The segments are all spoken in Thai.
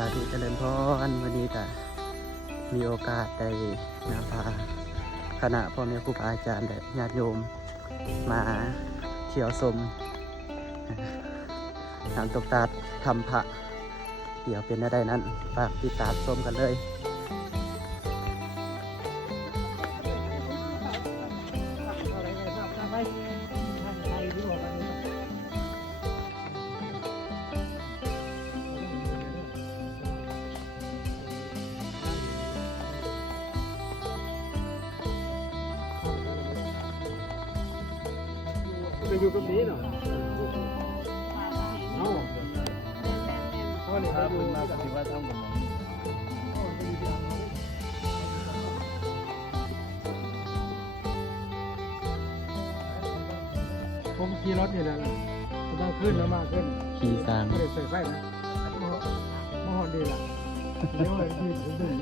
าธุเจริญพรวันนี้ก็มีโอกาสได้นำพาคณะพ่อแม่ครูบาอาจารย์และญาติโยมมาเที่ยวชมน้ำตกตาดธรรมพระเดี๋ยวเป็นอะไรนั้นฝากติดตามชมกันเลยจะอยู่ตรงนี้เนาะเอาพ่อเนี่ยเขาอยู่มาปฏิบัติธรรมกับผมขี่รถนี่แหละต้องขึ้นแล้วมากขึ้น ขี่สาม ไม่ได้ใส่ไฟนะมอดีละเดี๋ยวเลยที่ผมดึง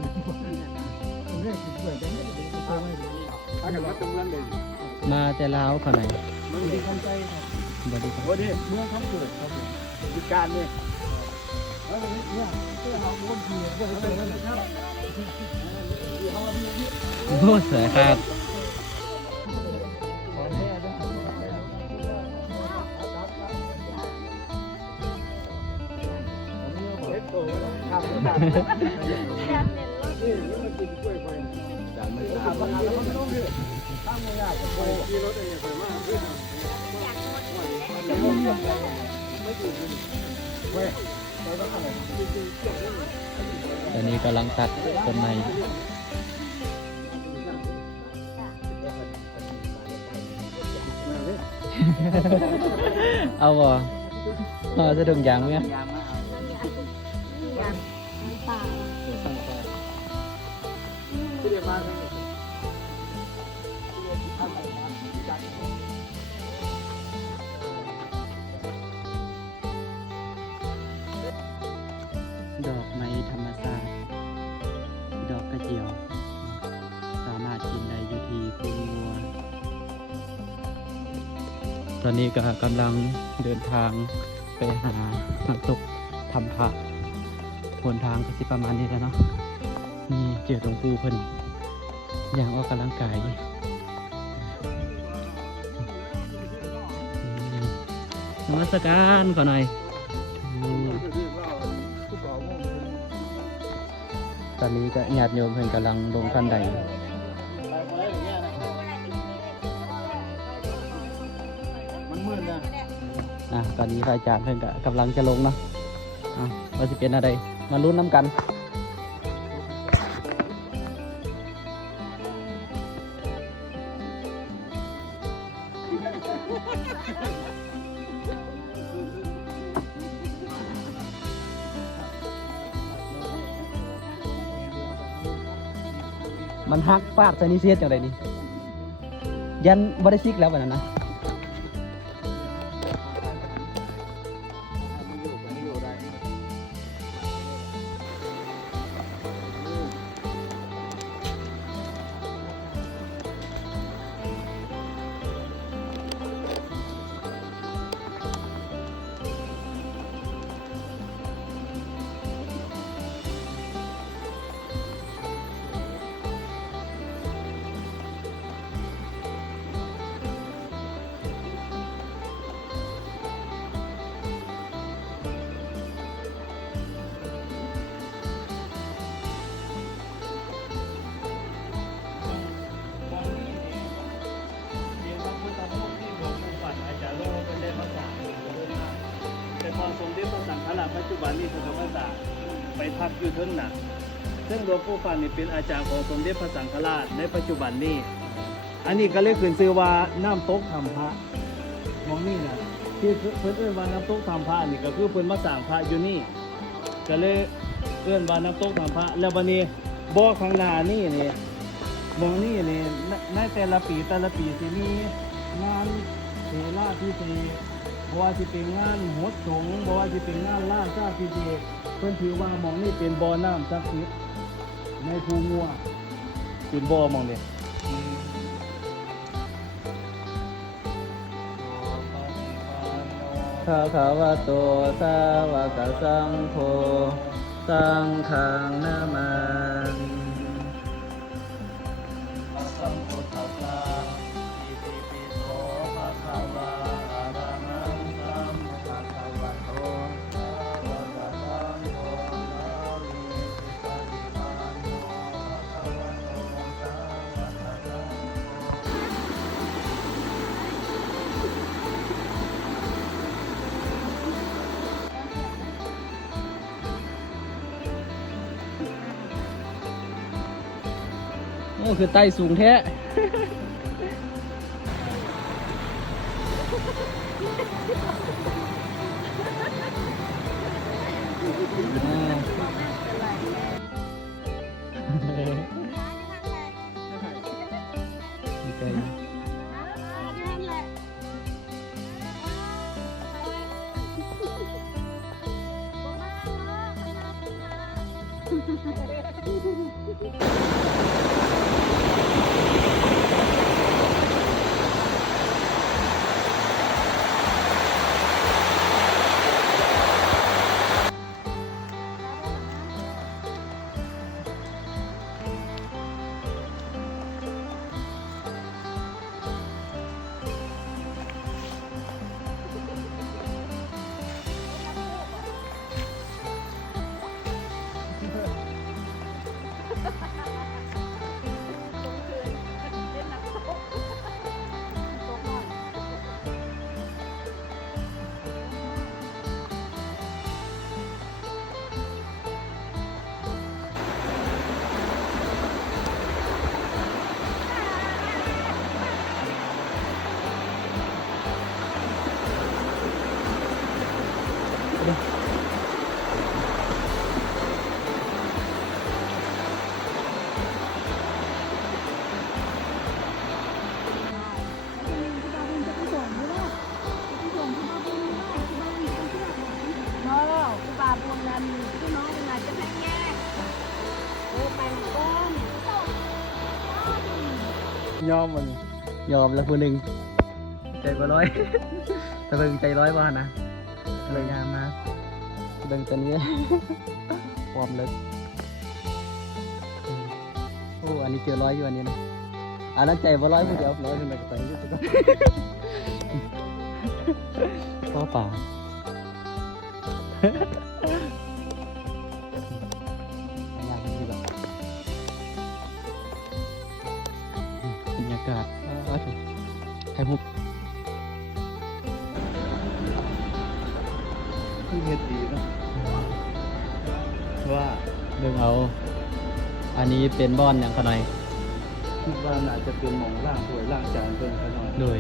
ผมเรียกกินเพื่อนแต่ไม่ได้ไม่ใช่ไม่ได้ถ้าเกิดว่าตรงนั้นเลย มาแต่ลาวเขาไหน มันดีคำใจครับ บริการ โอ้ดิเมื่อเขาเกิดครับบริการเนี่ยเนี่ยเพื่อเอาคนขี่เพื่อให้เกิดนะครับ โอ้สวยครับตอนนี้กำลังตัดต้นไม้เอาบ่เอาจะดึงยางไหมดอกไม้ธรรมชาติดอกกระเจียวสามารถกินได้อยู่ที่ภูงัวตอนนี้ก็กำลังเดินทางไปหาน้ำตกธรรมพระหนทางก็สิประมาณนี้แล้วเนาะนี่เจอหลวงปู่เพิ่นอย่างออกกำลังกายนมัสการก่อนหน่อยตอนนี้ก็ญาติโยมเพิ่นกำลังลงขั้นใดมันมืดนะ ตอนนี้พระอาจารย์เพิ่นก็กำลังจะลงเนาะว่าสิเป็นอะไรมาลุ้นน้ำกันมันฮักฟาดใส่นิเสียจังไรนี่ยันบริสิกแล้ววันนั้นนะสมเด็จพระสังฆราชปัจจุบันนี้พระธรรมศาสตร์ไปพักอยู่เทิงหนักซึ่งหลวงปู่ฟันนี่เป็นอาจารย์ของสมเด็จพระสังฆราชในปัจจุบันนี้อันนี้ก็เลยขึ้นชื่อว่าน้ำตกธรรมพระมองนี่นะที่เพิ่นเอิ้นว่าน้ำตกธรรมพระนี่ก็คือเพิ่นมาสร้างพระอยู่นี่ก็เลยเอิ้นว่าน้ำตกธรรมพระแล้วบัดนี้บ่อข้างหน้านี่มองนี่ในแต่ละปีสิมีงานเทราพิธีเพราะว่าจะเป็นงานโหดสงเพราะว่าจะเป็นงานล่าชาพิธีเพิ่นถือว่ามองนี่เป็นบ่อน้ำศักดิ์สิทธิ์ในภูงัวเป็นบ่อมองนี่ ภะคะวะโตสาวกสังโฆ สังฆังนามามิ สัมพุทธัสสะอิติปิโสภะคะวะอะระหังสัมมาสัมพุทโธภะคะวะโตอะระหังโตนามิปฏิปันโนภะคะวะโตสาวกสังโฆ โอ้คือไต่สูงแท้ ดีใจนะยอมมัน ยอมแล้วผู้หนึ่งใจบ่ร้อย แต่เบิ่งใจร้อยบ้านะเลยงามมากเบิ่งตัวนี้ ความลึกโอ้อันนี้เจอร้อยอยู่อันนี้นะอันนั้นใจบ่ร้อยผู้เดียวร้อยขึ้นไปกับไปที่สุดพ่อป่า บรรยากาศไข่มุก ที่เฮ็ดดีเนาะว่า เรื่องเอา อันนี้เป็นบ้อนอย่างขนาด คิดว่าน่าจะเป็นหม่องล่างถ้วยล่างจานเพิ่นขนาด โดย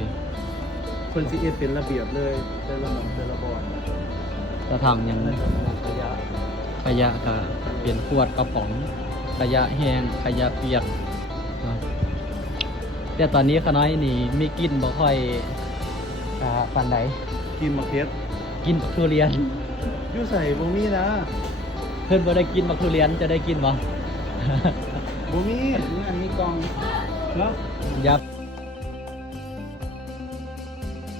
เพิ่นสิเอ็ดเป็นระเบียบเลยแต่ละหม่องแต่ละบ่อน จะทำอย่าง นั่นก็เป็นขยะ ขยะก็เปลี่ยนขวดกระป๋อง ขยะแห้งขยะเปียกเนาะแต่ตอนนี้ขน้อยนี่มีกินบ่ค่อยปานใด กินมะเขือ กินบักทุเรียน อยู่ใส่บ่มีนะ เพิ่นบ่ได้กินบักทุเรียนจะได้กินบ่ บ่มี อันนี้กอง เนาะ ยับ